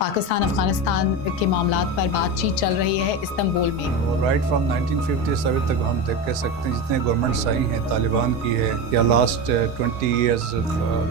पाकिस्तान अफगानिस्तान के मामलात पर बातचीत चल रही है इस्तांबुल में। और राइट फ्रॉम 1950 अभी तक हम देख कह सकते हैं जितने गवर्नमेंट्स आई हैं, तालिबान की है या लास्ट 20 ईयर्स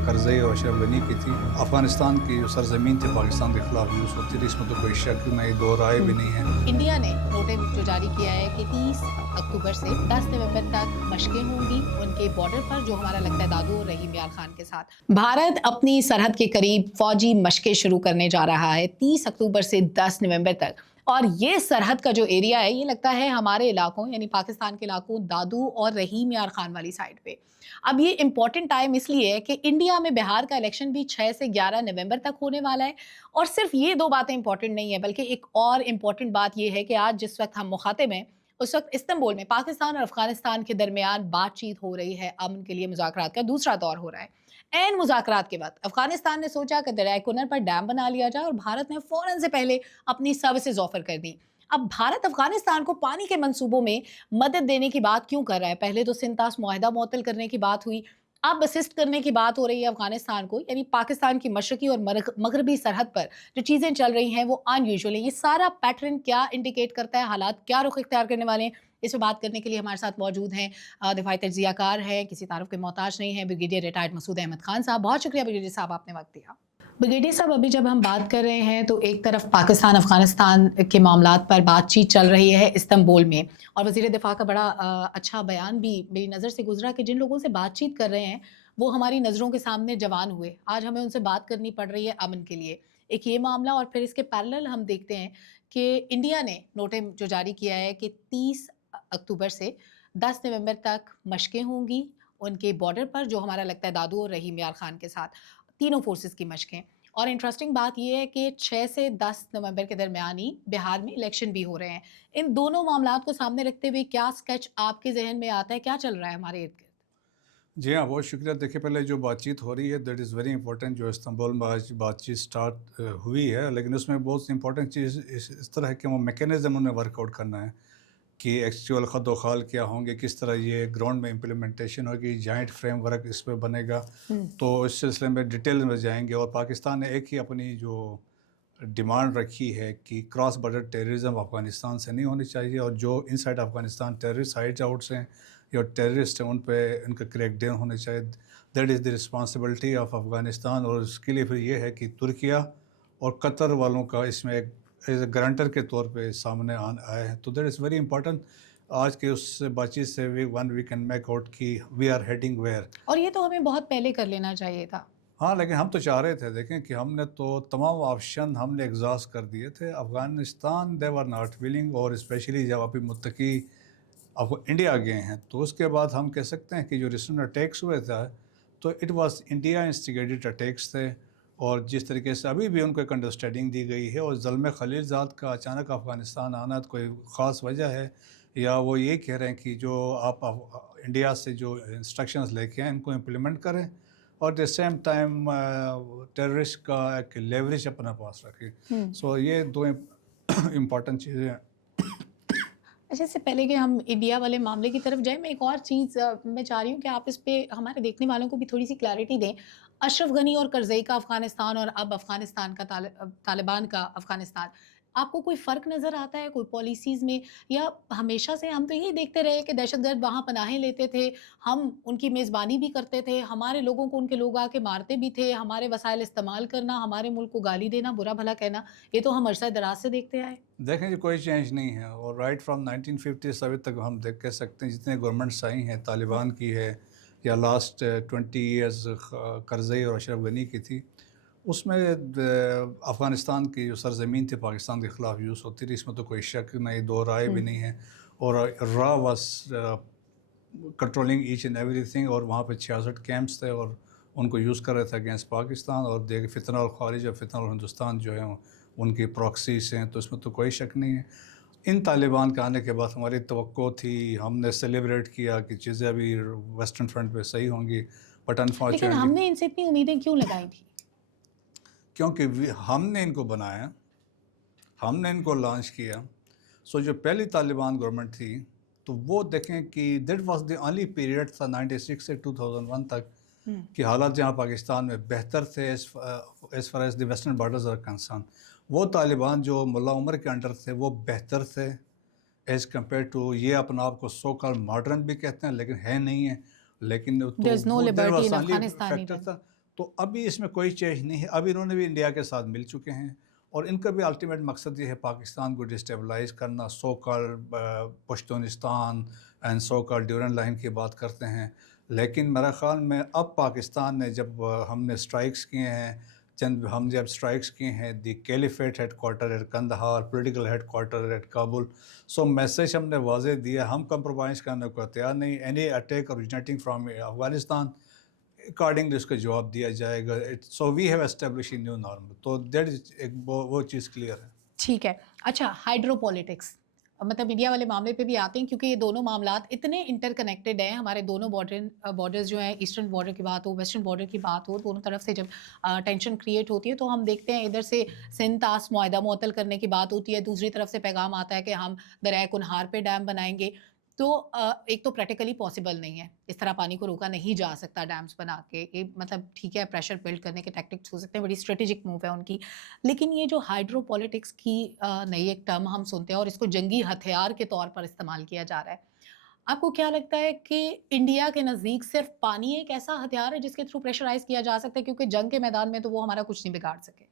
करज़ई और अशरफ गनी की थी, अफगानिस्तान की जो सरजमीन थी पाकिस्तान के खिलाफ यूज़ होती थी, इसमें तो कोई शक नहीं, दो राय भी नहीं है। इंडिया ने नोटिस जो जारी किया है कि 30 अक्टूबर से 10 नवंबर तक मशकें होंगी उनके बॉर्डर पर, जो हमारा लगता है दादू और रहीम यार खान के साथ। भारत अपनी सरहद के करीब फौजी मशकें शुरू करने जा रहा है 30 अक्टूबर से 10 नवंबर तक, और ये सरहद का जो एरिया है ये लगता है हमारे इलाकों यानी पाकिस्तान के इलाकों दादू और रहीम यार खान वाली साइड पे। अब ये इम्पोर्टेंट टाइम इसलिए है कि इंडिया में बिहार का इलेक्शन भी 6 से 11 नवंबर तक होने वाला है। और सिर्फ ये दो बातें इंपॉर्टेंट नहीं है, बल्कि एक और इम्पॉर्टेंट बात ये है कि आज जिस वक्त हम मुखातिब हैं उस वक्त इस्तांबुल में पाकिस्तान और अफगानिस्तान के दरमियान बातचीत हो रही है, अमन के लिए मुज़ाकरात का दूसरा दौर हो रहा है। एन मुज़ाकरात के बाद अफगानिस्तान ने सोचा कि दरियाए कुनर पर डैम बना लिया जाए और भारत ने फौरन से पहले अपनी सर्विसेज ऑफर कर दी। अब भारत अफगानिस्तान को पानी के मंसूबों में मदद देने की बात क्यों कर रहा है? पहले तो सिंतास मुआहदा मुअत्तल करने की बात हुई, अब असिस्ट करने की बात हो रही है अफगानिस्तान को, यानी पाकिस्तान की मशरकी और मगरबी सरहद पर जो चीज़ें चल रही हैं वो अनयूजुअल है। ये सारा पैटर्न क्या इंडिकेट करता है, हालात क्या रुख इख्तियार करने वाले हैं, इस पर बात करने के लिए हमारे साथ मौजूद हैं दिफाई तज्जियाकार हैं, किसी तारुफ के मोहताज नहीं है, ब्रिगेडियर रिटायर्ड मसूद अहमद खान साहब। बहुत शुक्रिया ब्रिगेडियर साहब, आपने वक्त दिया। ब्रिगेडियर साहब, अभी जब हम बात कर रहे हैं तो एक तरफ पाकिस्तान अफगानिस्तान के मामलात पर बातचीत चल रही है इस्तांबुल में, और वज़ीर दिफा का बड़ा अच्छा बयान भी मेरी नज़र से गुजरा कि जिन लोगों से बातचीत कर रहे हैं वो हमारी नज़रों के सामने जवान हुए, आज हमें उनसे बात करनी पड़ रही है अमन के लिए। एक ये मामला, और फिर इसके पैरेलल हम देखते हैं कि इंडिया ने नोटिस जो जारी किया है कि 30 अक्टूबर से 10 नवंबर तक मशकें होंगी उनके बॉर्डर पर, जो हमारा लगता है दादू और रहीम यार खान के साथ, तीनों फोर्सेस की मशकें। और इंटरेस्टिंग बात यह है कि 6 से 10 नवंबर के दरमियान ही बिहार में इलेक्शन भी हो रहे हैं। इन दोनों मामलात को सामने रखते हुए क्या स्केच आपके जहन में आता है, क्या चल रहा है हमारे इर्द गिर्द? जी हाँ, बहुत शुक्रिया। देखिए, पहले जो बातचीत हो रही है दैट इज़ वेरी इंपॉर्टेंट, जो इस्तांबुल में आज बातचीत स्टार्ट हुई है, लेकिन उसमें बहुत इंपॉर्टेंट चीज़ इस तरह है कि वो मैकेनिज़्म उन्हें वर्कआउट करना है कि एक्चुअल खद-व-खाल क्या होंगे, किस तरह ये ग्राउंड में इम्प्लीमेंटेशन होगी, जॉइंट फ्रेमवर्क इस पे बनेगा। तो इस सिलसिले में डिटेल में जाएंगे। और पाकिस्तान ने एक ही अपनी जो डिमांड रखी है कि क्रॉस बॉर्डर टेररिज्म अफ़गानिस्तान से नहीं होनी चाहिए, और जो inside Afghanistan terrorist hide outs हैं या टेररिस्ट हैं उन पे इनका क्रैक डाउन होने चाहिए। That is the responsibility of Afghanistan. और उसके लिए फिर ये है कि तुर्किया और कतर वालों का इसमें एक एज ए गारंटर के तौर पे सामने आया है। तो दैट इज़ वेरी इंपॉर्टेंट। आज के उस बातचीत से वी कैन मेक आउट कि वी आर हेडिंग वेयर। और ये तो हमें बहुत पहले कर लेना चाहिए था। हाँ, लेकिन हम तो चाह रहे थे, देखें कि हमने तो तमाम ऑप्शन हमने एग्जॉस्ट कर दिए थे। अफ़गानिस्तान दे वर नॉट विलिंग, और स्पेशली जब अभी मुत्तकी अब इंडिया गए हैं तो उसके बाद हम कह सकते हैं कि जो रिसेंट अटैक्स हुए थे तो it was India instigated attacks थे। और जिस तरीके से अभी भी उनको एक अंडरस्टैंडिंग दी गई है, और ज़ल्म खलीलज़ाद का अचानक अफ़गानिस्तान आना तो कोई ख़ास वजह है, या वो ये कह रहे हैं कि जो आप इंडिया से जो इंस्ट्रक्शंस लेके आए इनको इम्प्लीमेंट करें, और द सेम टाइम टेररिस्ट का एक लेवरेज अपने पास रखें। सो ये दो इम्पॉर्टेंट चीज़ें हैं। अच्छा, इससे पहले कि हम इंडिया वाले मामले की तरफ जाएं, मैं एक और चीज़ मैं चाह रही हूँ कि आप इस पे हमारे देखने वालों को भी थोड़ी सी क्लैरिटी दें। अशरफ गनी और करज़ई का अफ़गानिस्तान और अब अफ़गानिस्तान का तालिबान का अफ़गानिस्तान, आपको कोई फ़र्क नज़र आता है कोई पॉलिसीज़ में? या हमेशा से हम तो यही देखते रहे कि दहशतगर्द वहाँ पनाहें लेते थे, हम उनकी मेज़बानी भी करते थे, हमारे लोगों को उनके लोग आके मारते भी थे, हमारे वसाइल इस्तेमाल करना, हमारे मुल्क को गाली देना, बुरा भला कहना, ये तो हम अरसा दराज से देखते आए। देखें जी, कोई चेंज नहीं है। और राइट फ्रॉम 1950 अभी तक हम देख कह सकते हैं जितने गवर्नमेंट्स आई हैं, तालिबान की है या लास्ट 20 ईयर्स करज़ई और अशरफ गनी की थी, उसमें अफ़गानिस्तान की जो सरजमीन थी पाकिस्तान के ख़िलाफ़ यूज़ होती थी, इसमें तो कोई शक नहीं, दो राय भी नहीं है। और रा was controlling each and everything, और वहाँ पे 66 कैंप्स थे और उनको यूज़ कर रहे थे अगेंस्ट पाकिस्तान। और देख फितना और ख़ारिज और फितना और हिंदुस्तान जो है उनकी प्रॉक्सीज हैं, तो इसमें तो कोई शक नहीं है। इन तालिबान के आने के बाद हमारी तवक्को थी, हमने सेलिब्रेट किया कि चीज़ें अभी वेस्टर्न फ्रंट पे सही होंगी, बट लेकिन अनफॉर्चुनेटली हमने इनसे इतनी उम्मीदें क्यों लगाई थी? क्योंकि हमने इनको बनाया, हमने इनको लॉन्च किया। सो जो पहली तालिबान गवर्नमेंट थी तो वो देखें कि that was the only period था 96 से 2001 तक कि हालात जहाँ पाकिस्तान में बेहतर थे as far as the western borders are concern. وہ طالبان جو ملا عمر کے انڈر تھے وہ بہتر تھے ایز کمپیئر ٹو یہ اپنا آپ کو سو کال ماڈرن بھی کہتے ہیں لیکن ہے نہیں ہے، لیکن تو There's no وہ liberty in آسانی Afghanistan فیکٹر even. تھا. تو ابھی اس میں کوئی چینج نہیں ہے. ابھی انہوں نے بھی انڈیا کے ساتھ مل چکے ہیں اور ان کا بھی الٹیمیٹ مقصد یہ ہے پاکستان کو ڈسٹیبلائز کرنا. So called Pashtunistan and so called Durand line کی بات کرتے ہیں، لیکن میرا خیال میں اب پاکستان نے جب ہم نے اسٹرائکس کیے ہیں، ہم جب اسٹرائکس کیے ہیں the caliphate headquarter at Kandahar, political headquarter at Kabul, so message ہم نے واضح دیا ہم کمپرومائز کرنے کو تیار نہیں. Any attack originating from Afghanistan accordingly اس کا جواب دیا جائے گا. So we have establish new normal. تو دیٹ از ایک وہ چیز کلیئر ہے. ٹھیک ہے. اچھا، ہائیڈرو پالیٹکس، مطلب انڈیا والے معاملے پہ بھی آتے ہیں کیونکہ یہ دونوں معاملات اتنے انٹر کنیکٹڈ ہیں. ہمارے دونوں بارڈرز جو ہیں، ایسٹرن بارڈر کی بات ہو، ویسٹرن بارڈر کی بات ہو، دونوں طرف سے جب ٹینشن کریٹ ہوتی ہے تو ہم دیکھتے ہیں ادھر سے سندھ طاس معاہدہ معطل کرنے کی بات ہوتی ہے، دوسری طرف سے پیغام آتا ہے کہ ہم دریائے کنہار پہ ڈیم بنائیں گے. تو ایک تو پریکٹیکلی پاسبل نہیں ہے، اس طرح پانی کو روکا نہیں جا سکتا ڈیمز بنا کے. یہ مطلب ٹھیک ہے پریشر بلڈ کرنے کے ٹیکٹکس ہو سکتے ہیں، بڑی اسٹریٹجک موو ہے ان کی، لیکن یہ جو ہائیڈرو پالیٹکس کی نئی ایک ٹرم ہم سنتے ہیں اور اس کو جنگی ہتھیار کے طور پر استعمال کیا جا رہا ہے. آپ کو کیا لگتا ہے کہ انڈیا کے نزدیک صرف پانی ایک ایسا ہتھیار ہے جس کے تھرو پریشرائز کیا جا سکتا ہے، کیونکہ جنگ کے میدان میں تو وہ ہمارا کچھ نہیں بگاڑ سکے؟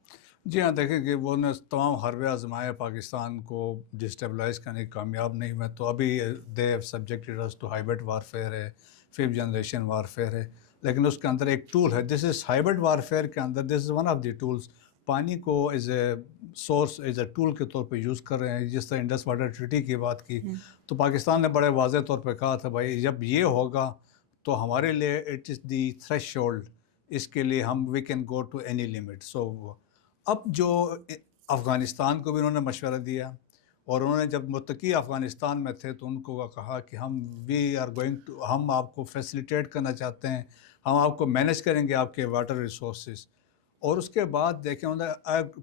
جی ہاں، دیکھیں کہ وہ نے تمام حربے آزمائے پاکستان کو ڈسٹیبلائز کرنے کی کامیاب نہیں ہوئے. تو ابھی they have subjected us to hybrid warfare ہے، 5th جنریشن وارفیئر ہے، لیکن اس کے اندر ایک ٹول ہے. دس از ہائبرڈ وارفیئر کے اندر this is one of the tools. پانی کو as a source, as a tool کے طور پہ یوز کر رہے ہیں. جس طرح انڈس واٹر ٹریٹی کی بات کی تو پاکستان نے بڑے واضح طور پہ کہا تھا بھائی جب یہ ہوگا تو ہمارے لیے اٹ از دی تھریش ہولڈ، اس کے لیے ہم we can go to any limit. So اب جو افغانستان کو بھی انہوں نے مشورہ دیا اور انہوں نے جب متقی افغانستان میں تھے تو ان کو کہا کہ ہم آپ کو فیسیلیٹیٹ کرنا چاہتے ہیں، ہم آپ کو مینیج کریں گے آپ کے واٹر ریسورسز. اور اس کے بعد دیکھیں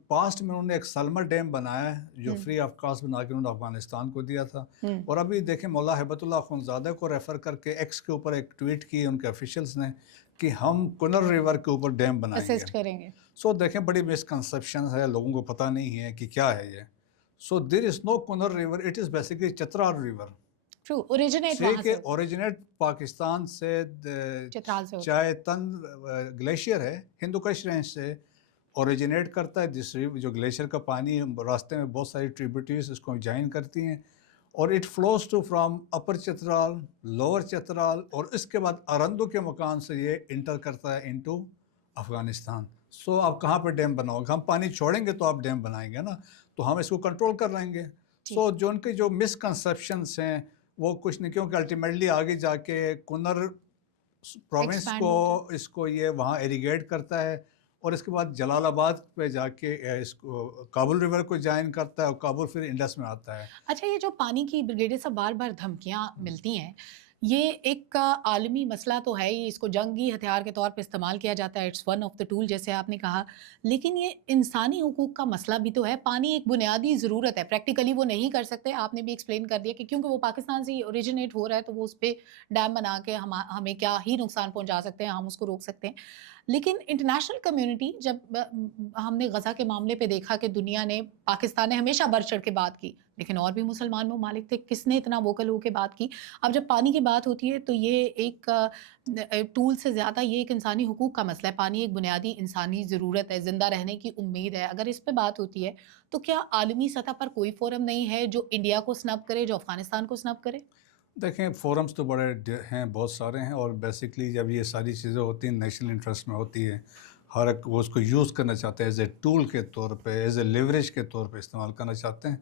پاسٹ میں انہوں نے ایک سلمر ڈیم بنایا ہے جو فری آف کاسٹ بنا کے انہوں نے افغانستان کو دیا تھا. اور ابھی دیکھیں مولا ہیبت اللہ خونزادہ کو ریفر کر کے ایکس کے اوپر ایک ٹویٹ کی ان کے آفیشلز نے کہ ہم کنر ریور کے اوپر ڈیم بنائیں اسسٹ کریں گے. سو دیکھیں بڑی مسکنسیپشن ہے، لوگوں کو پتہ نہیں ہے کہ کیا ہے یہ. So there is no Kunar river, it is basically Chitral river. True, originate وہاں سے، اوریجنیٹ پاکستان سے چترال سے چائے تند گلیشیئر ہے، ہندوکش رینج سے اوریجنیٹ کرتا ہے. جو گلیشیئر کا پانی راستے میں بہت ساری ٹریبیوٹریز اس کو جوائن کرتی ہیں اور it flows to from upper Chitral, lower Chitral, اور اس کے بعد ارندو کے مکان سے یہ انٹر کرتا ہے انٹو افغانستان. سو آپ کہاں پہ ڈیم بناؤ گے؟ ہم پانی چھوڑیں گے تو آپ ڈیم بنائیں گے نا، تو ہم اس کو کنٹرول کر لیں گے. سو جو ان کے جو مسکنسیپشنس ہیں وہ کچھ نہیں، کیونکہ الٹیمیٹلی آگے جا کے کنر پروونس کو اس کو یہ وہاں ایریگیٹ کرتا ہے اور اس کے بعد جلال آباد پہ جا کے اس کو کابل ریور کو جوائن کرتا ہے اور کابل پھر انڈس میں آتا ہے. اچھا، یہ جو پانی کی بریگیڈیں سے بار بار دھمکیاں ملتی ہیں، یہ ایک عالمی مسئلہ تو ہے ہی، اس کو جنگی ہتھیار کے طور پہ استعمال کیا جاتا ہے، it's one of the tool جیسے آپ نے کہا، لیکن یہ انسانی حقوق کا مسئلہ بھی تو ہے. پانی ایک بنیادی ضرورت ہے، پریکٹیکلی وہ نہیں کر سکتے. آپ نے بھی ایکسپلین کر دیا کہ کیونکہ وہ پاکستان سے اوریجنیٹ ہو رہا ہے تو وہ اس پہ ڈیم بنا کے ہمیں کیا ہی نقصان پہنچا سکتے ہیں، ہم اس کو روک سکتے ہیں. لیکن انٹرنیشنل کمیونٹی، جب ہم نے غزہ کے معاملے پہ دیکھا کہ دنیا نے، پاکستان نے ہمیشہ بڑھ چڑھ کے بات کی، لیکن اور بھی مسلمان ممالک تھے، کس نے اتنا ووکل ہو کے بات کی؟ اب جب پانی کی بات ہوتی ہے تو یہ ایک ٹول سے زیادہ یہ ایک انسانی حقوق کا مسئلہ ہے. پانی ایک بنیادی انسانی ضرورت ہے، زندہ رہنے کی امید ہے. اگر اس پہ بات ہوتی ہے تو کیا عالمی سطح پر کوئی فورم نہیں ہے جو انڈیا کو سنب کرے، جو افغانستان کو سنب کرے؟ دیکھیں فورمز تو بڑے ہیں، بہت سارے ہیں، اور بیسکلی جب یہ ساری چیزیں ہوتی ہیں نیشنل انٹرسٹ میں ہوتی ہے، ہر ایک وہ اس کو یوز کرنا چاہتے ہیں ایز اے ٹول کے طور پہ، ایز اے لیوریج کے طور پہ استعمال کرنا چاہتے ہیں.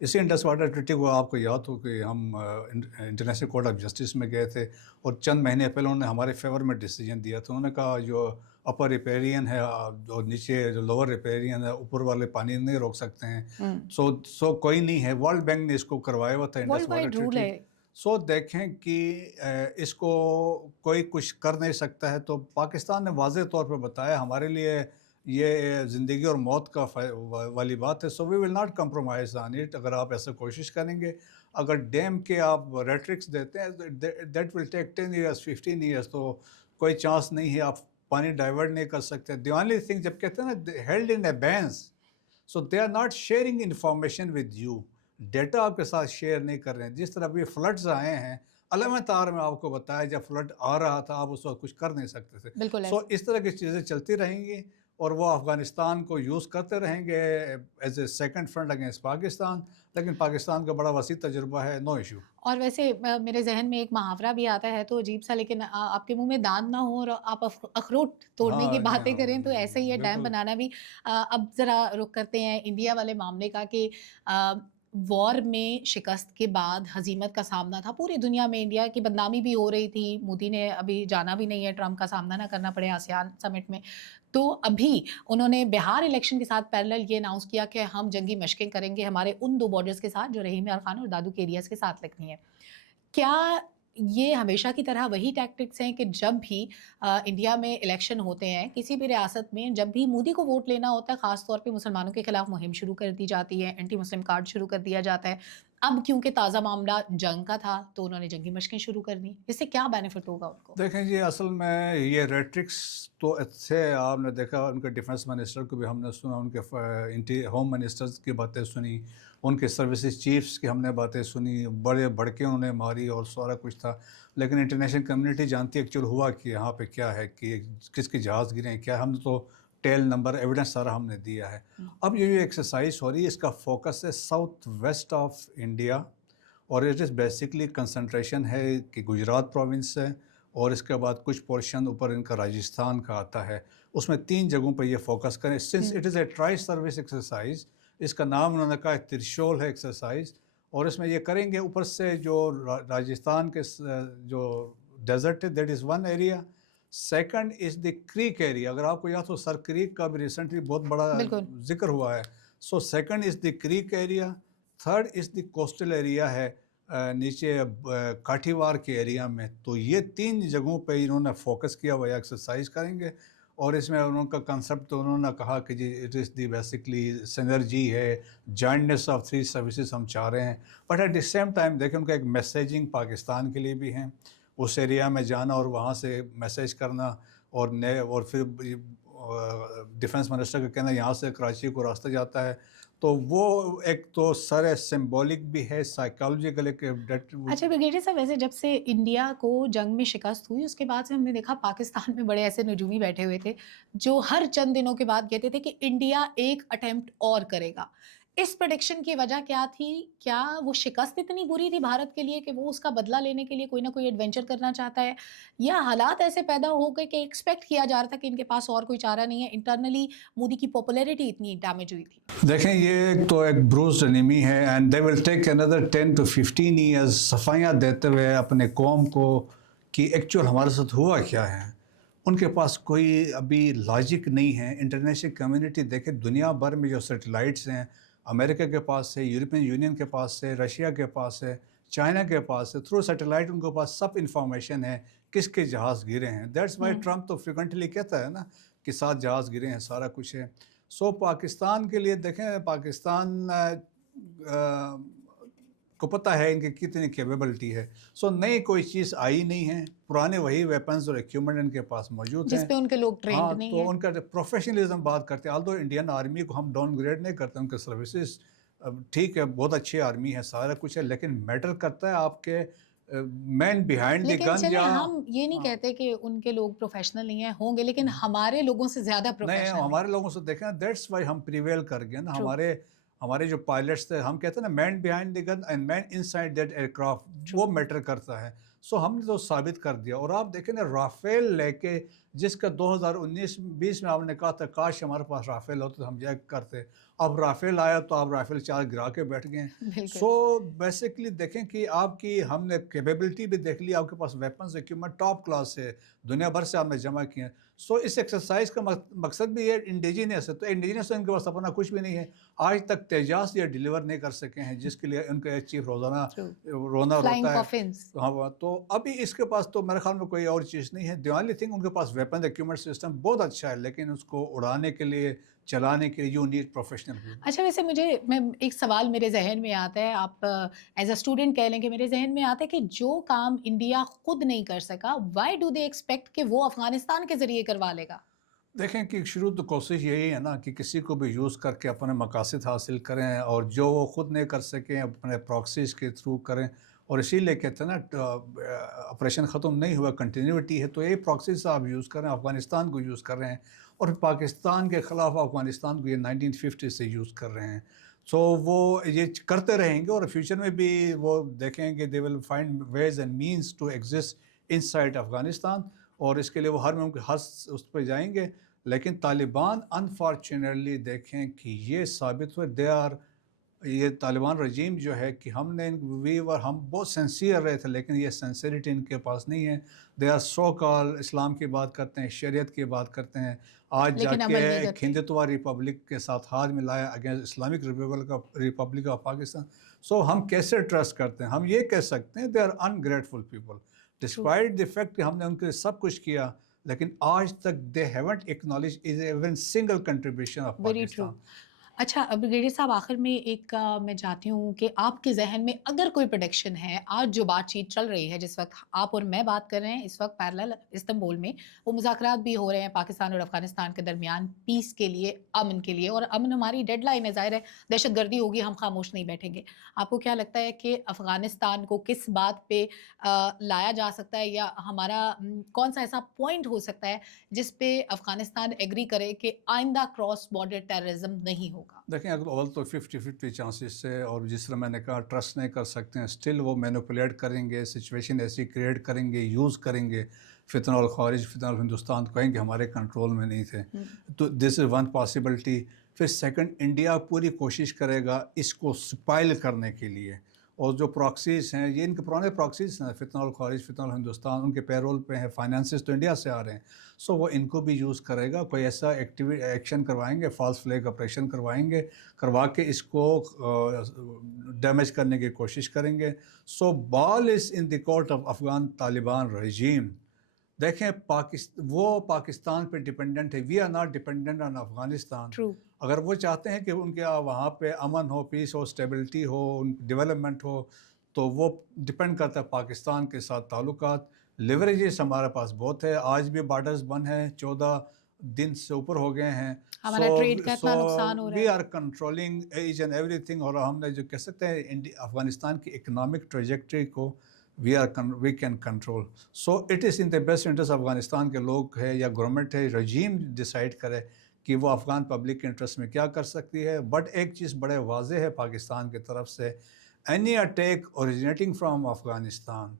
اسی انڈس واٹر ٹریٹی کو آپ کو یاد ہو کہ ہم انٹرنیشنل کورٹ آف جسٹس میں گئے تھے اور چند مہینے پہلے انہوں نے ہمارے فیور میں ڈیسیجن دیا تھا. انہوں نے کہا جو اپر ریپیرین ہے اور نیچے جو لوور ریپیرین ہے، اوپر والے پانی نہیں روک سکتے ہیں. سو کوئی نہیں ہے، ورلڈ بینک نے اس کو کروایا ہوا تھا انڈس واٹر ٹریٹی. سو دیکھیں کہ اس کو کوئی کچھ کر نہیں سکتا ہے. تو پاکستان نے واضح طور پہ بتایا ہمارے لیے یہ زندگی اور موت کا والی بات ہے. So we will not compromise on it. اگر آپ ایسا کوشش کریں گے، اگر ڈیم کے آپ ریٹرکس دیتے ہیں that will take 10 years 15 years، تو کوئی چانس نہیں ہے، آپ پانی ڈائیورٹ نہیں کر سکتے. دی اونلی تھنگ جب کہتے ہیں نا held in abeyance, so they are not sharing information with you, data आपके साथ शेयर नहीं कर रहे हैं। जिस तरह अभी फ्लड्स आए हैं, अलग तार में आपको बताया जब फ्लड आ रहा था आप उस वक्त कुछ कर नहीं सकते थे। बिल्कुल सो इस तरह की चीज़ें चलती रहेंगी और वो अफ़गानिस्तान को यूज़ करते रहेंगे as a second front against Pakistan, लेकिन पाकिस्तान का बड़ा वसी तजुर्बा है, नो इशू। और वैसे मेरे जहन में एक मुहावरा भी आता है तो अजीब सा, लेकिन आपके मुंह में दांत ना हो और आप अखरोट तोड़ने की हाँ जी, बातें हाँ करें तो ऐसे ही है डैम बिल्कुल। बनाना भी। अब ज़रा रुख करते हैं इंडिया वाले मामले का कि वॉर में शिकस्त के बाद हजीमत का सामना था पूरी दुनिया में, इंडिया की बदनामी भी हो रही थी, मोदी ने अभी जाना भी नहीं है, ट्रम्प का सामना ना करना पड़े आसियान समिट में। तो अभी उन्होंने बिहार इलेक्शन के साथ पैरेलल ये अनाउंस किया कि हम जंगी मशकें करेंगे हमारे उन 2 बॉर्डर्स के साथ जो रहीम यार खान और दादू के एरियाज़ के साथ लगनी है। क्या ये हमेशा की तरह वही टैक्टिक्स हैं कि जब भी इंडिया में इलेक्शन होते हैं किसी भी रियासत में, जब भी मोदी को वोट लेना होता है ख़ास तौर पे मुसलमानों के खिलाफ मुहिम शुरू कर दी जाती है, एंटी मुस्लिम कार्ड शुरू कर दिया जाता है। अब क्योंकि ताज़ा मामला जंग का था तो उन्होंने जंगी मशकें शुरू कर दी, इससे क्या बेनिफिट होगा उनको? देखें जी, असल में ये रेट्रिक्स तो अच्छे आपने देखा, उनके डिफेंस मिनिस्टर को भी हमने सुना, उनके होम मिनिस्टर्स की बातें सुनी, उनके सर्विसेज चीफ्स की हमने बातें सुनी, बड़े भड़के उन्हें मारी और सारा कुछ था। लेकिन इंटरनेशनल कम्युनिटी जानती है एक्चुअल हुआ कि यहाँ पे क्या है, कि किसके जहाज़ गिरे हैं, क्या, हमने तो टेल नंबर एविडेंस सारा हमने दिया है। अब ये जो एक्सरसाइज हो रही है इसका फोकस है साउथ वेस्ट ऑफ इंडिया, और इट इज़ बेसिकली कंसंट्रेशन है कि गुजरात प्रोविंस है और इसके बाद कुछ पोर्शन ऊपर इनका राजस्थान का आता है। उसमें 3 जगहों पर ये फोकस करें। Since it is a tri service exercise, इसका नाम उन्होंने कहा त्रिशूल है एक्सरसाइज, और इसमें ये करेंगे ऊपर से जो राजस्थान के जो डेजर्ट है that is one area, second is the creek area. अगर आपको याद हो सर क्रीक का भी रिसेंटली बहुत बड़ा बिल्कुल। जिक्र हुआ है। So second is the creek area, third is the coastal area है नीचे काठीवार के एरिया में। तो ये 3 जगहों पे इन्होंने फोकस किया हुआ एक्सरसाइज करेंगे, और इसमें उनका कंसेप्ट तो उन्होंने कहा कि जी it is the basically synergy है, जॉइंटनेस ऑफ 3 सर्विसेज हम चाह रहे हैं। But at the same time देखिए उनका एक मैसेजिंग पाकिस्तान के लिए भी है, उस एरिया में जाना और वहाँ से मैसेज करना, और नए और फिर डिफेंस मिनिस्टर का कहना यहाँ से कराची को रास्ता जाता है। तो वो एक तो सारे सिंबॉलिक भी है, साइकोलॉजिकल एक अच्छा ब्रिगेडियर साहब, वैसे जब से इंडिया को जंग में शिकस्त हुई उसके बाद से हमने देखा पाकिस्तान में बड़े ऐसे नजूमी बैठे हुए थे जो हर चंद दिनों के बाद कहते थे कि इंडिया एक अटेम्प्ट और करेगा। इस प्रेडिक्शन की वजह क्या थी? क्या वो शिकस्त इतनी बुरी थी भारत के लिए कि वो उसका बदला लेने के लिए कोई ना कोई एडवेंचर करना चाहता है, या हालात ऐसे पैदा हो गए कि एक्सपेक्ट किया जा रहा था कि इनके पास और कोई चारा नहीं है, इंटरनली मोदी की पॉपुलैरिटी इतनी डैमेज हुई थी? देखें ये एक तो एक ब्रूस्ड एनिमी है, and they will take another 10 to 15 years सफाइयाँ देते हुए अपने कौम को कि एक्चुअल हमारे साथ हुआ क्या है। उनके पास कोई अभी लॉजिक नहीं है। इंटरनेशनल कम्युनिटी देखे दुनिया भर में जो सैटेलाइट्स हैं, अमेरिका के पास है, यूरोपियन यूनियन के पास है, रशिया के पास है, चाइना के पास है, थ्रू सैटेलाइट उनके पास सब इंफॉर्मेशन है किसके जहाज़ गिरे हैं। दैट्स वाई ट्रम्प तो फ्रिक्वेंटली कहता है ना कि 7 जहाज़ गिरे हैं, सारा कुछ है। सो पाकिस्तान के लिए देखें, पाकिस्तान को पता है इनकी कितनी कैपेबिलिटी है। सो नई कोई चीज़ आई नहीं है, पुराने वही वेपन्स और इक्विपमेंट इनके पास मौजूद हैं जिस पे उनके लोग ट्रेंड हाँ, नहीं तो है। उनका प्रोफेशनलिज्म बात करते हैं। आल्दो इंडियन आर्मी को हम डाउनग्रेड नहीं करते, उनके सर्विसेज ठीक है, बहुत अच्छी आर्मी है, सारा कुछ है, लेकिन मैटर करता है आपके मैन बिहाइंड द लेकिन गन। चलिए या हम ये नहीं हाँ, कहते कि उनके लोग प्रोफेशनल नहीं है, होंगे, लेकिन हमारे लोगों से ज्यादा नहीं प्रोफेशनल हमारे लोगों से देखें, दैट्स वाई हम प्रिवेल कर गए ना। ट्रू। हमारे जो पायलट्स थे, हम कहते हैं ना man behind the gun and man inside that aircraft, वो मैटर करता है। सो हमने तो साबित कर दिया। और आप देखें ना राफेल लेके, जिसका 2019-20 में आपने कहा था काश हमारे पास राफेल होता तो हम यह करते, अब राफेल आया तो आप राफेल 4 गिरा के बैठ गए। बिल्कुल। सो बेसिकली देखें कि आपकी हमने कैपेबिलिटी भी देख ली, आपके पास वेपन्स इक्विपमेंट टॉप क्लास है, दुनिया भर से आपने जमा किए हैं। सो इस एक्सरसाइज का मकसद भी है इंडिजीनियस है, तो इंडिजीनियस तो इनके पास अपना कुछ भी नहीं है। आज तक तेजास ये डिलीवर नहीं कर सके हैं जिसके लिए उनका चीफ रोज़ाना रोना फ्लाइंग रोता है। कॉफिन्स। हाँ, तो अभी इसके पास तो मेरे ख्याल में कोई और चीज़ नहीं है। द ओनली थिंग उनके पास वेपन इक्विपमेंट सिस्टम बहुत अच्छा है, लेकिन उसको उड़ाने के लिए, चलाने के लिए यू नीड प्रोफेशनल। अच्छा, वैसे मैं एक सवाल मेरे जहन में आता है, आप एज अ स्टूडेंट कह लें कि मेरे जहन में आता है कि जो काम इंडिया खुद नहीं कर सका, व्हाई डू दे एक्सपेक्ट कि वो अफगानिस्तान के जरिए करवा लेगा? देखें कि शुरू तो कोशिश यही है ना कि किसी को भी यूज़ करके अपने मकासद हासिल करें, और जो वो ख़ुद नहीं कर सकें अपने प्रॉक्सीज़ के थ्रू करें। और इसीलिए कहते हैं ना, ऑपरेशन ख़त्म नहीं हुआ, कंटिन्यूटी है। तो ये प्रॉक्सीज़ आप यूज़ करें, अफ़गानिस्तान को यूज़ कर रहे हैं, और पाकिस्तान के ख़िलाफ़ अफ़गानिस्तान को ये 1950 से यूज़ कर रहे हैं। सो वो ये करते रहेंगे, और फ्यूचर में भी वो देखेंगे they will find ways and means to exist inside Afghanistan, और इसके लिए वो हर मुमकिन उस पर जाएंगे। लेकिन तालिबान अनफॉर्चुनेटली देखें कि ये साबित हुए ये तालिबान रजीम जो है कि हम बहुत सिंसियर रहे थे, लेकिन ये सिंसियरिटी इनके पास नहीं है। दे आर सो कॉल इस्लाम की बात करते हैं, शरीयत की बात करते हैं, आज लेकिन अमल नहीं जाके करते। हिंदुत्व रिपब्लिक के साथ हाथ मिलाया against Islamic republic of Pakistan. So हम कैसे ट्रस्ट करते हैं? हम ये कह सकते हैं they are ungrateful people, despite the fact कि हमने उनके सब कुछ किया, लेकिन आज तक they haven't acknowledge even single contribution of very true. Pakistan. अच्छा, ब्रिगेडियर साहब, आखिर में एक मैं चाहती हूँ कि आपके जहन में अगर कोई प्रोडिक्शन है, आज जो बातचीत चल रही है, जिस वक्त आप और मैं बात कर रहे हैं, इस वक्त पैरेलल इस्तांबुल में वो मुज़ाकरात भी हो रहे हैं पाकिस्तान और अफगानिस्तान के दरमियान, पीस के लिए, अमन के लिए, और अमन हमारी डेडलाइन है। ज़ाहिर है दहशत गर्दी होगी, हम खामोश नहीं बैठेंगे। आपको क्या लगता है कि अफगानिस्तान को किस बात पे लाया जा सकता है, या हमारा कौन सा ऐसा पॉइंट हो सकता है जिस पे अफगानिस्तान एग्री करे कि आइंदा क्रॉस बॉर्डर टेररिज्म नहीं होगा? देखें, अव्वल तो 50-50 चांसेस है, और जिस तरह मैंने कहा ट्रस्ट नहीं कर सकते हैं, स्टिल वो मैनिपुलेट करेंगे, सिचुएशन ऐसी क्रिएट करेंगे, यूज़ करेंगे। फितना और ख़ारिज, फितना और हिंदुस्तान को कहेंगे हमारे कंट्रोल में नहीं थे। तो दिस इज़ वन पॉसिबिलिटी। फिर सेकंड, इंडिया पूरी कोशिश करेगा इसको स्पाइल करने के लिए, और जो प्रॉक्सीज़ हैं, ये इनके पुराने प्रॉक्सीज़ हैं, फितना और ख़ारिज, फितना और हिंदुस्तान, उनके पैरोल पे हैं, फाइनेंसेस तो इंडिया से आ रहे हैं। सो वो इनको भी यूज़ करेगा, कोई ऐसा एक्शन करवाएंगे, फॉल्स फ्लैग ऑपरेशन करवा के इसको डैमेज करने की कोशिश करेंगे। So ball is in the court of Afghan Taliban regime. देखें, वो पाकिस्तान पे डिपेंडेंट है, we are not dependent on Afghanistan. True. अगर वो चाहते हैं कि उनके वहाँ पे अमन हो, पीस हो, स्टेबिलिटी हो, डेवलपमेंट हो, तो वो डिपेंड करता है पाकिस्तान के साथ ताल्लुकात। लिवरेजेस हमारे पास बहुत है, आज भी बॉर्डर्स बंद हैं, 14 दिन से ऊपर हो गए हैं। हमारा ट्रेड का इतना नुकसान हो रहा वी है। Are controlling each and everything, और हमने जो कह सकते हैं अफ़गानिस्तान की इकनॉमिक ट्रेजेक्ट्री को we can control. So it is in the best interest Afghanistan के लोग है या गवर्नमेंट है, रजीम डिसाइड करे कि वो अफ़गान पब्लिक के इंटरेस्ट में क्या कर सकती है। बट एक चीज़ बड़े वाज़ेह है पाकिस्तान की तरफ से, any attack originating from Afghanistan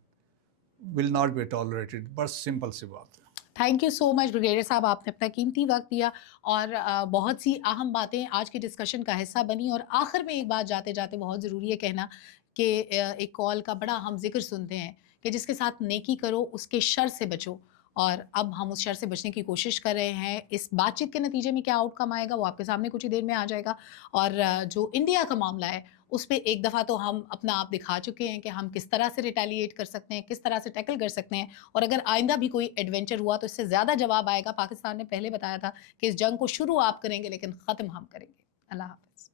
will not be tolerated. बस सिंपल सी बात है। Thank you so much brigadier साहब, आपने अपना कीमती वक्त दिया, और बहुत सी अहम बातें आज की डिस्कशन का हिस्सा बनी। और आखिर में एक बात जाते जाते बहुत ज़रूरी है कहना कि एक कॉल का बड़ा हम जिक्र सुनते हैं कि जिसके साथ नेकी करो उसके शर से बचो, और अब हम उस शर से बचने की कोशिश कर रहे हैं। इस बातचीत के नतीजे में क्या आउटकम आएगा वो आपके सामने कुछ ही देर में आ जाएगा। और जो इंडिया का मामला है उस पे एक दफ़ा तो हम अपना आप दिखा चुके हैं कि हम किस तरह से रिटेलिएट कर सकते हैं, किस तरह से टैकल कर सकते हैं, और अगर आइंदा भी कोई एडवेंचर हुआ तो इससे ज़्यादा जवाब आएगा। पाकिस्तान ने पहले बताया था कि इस जंग को शुरू आप करेंगे लेकिन ख़त्म हम करेंगे। अल्लाह हाफ़िज़।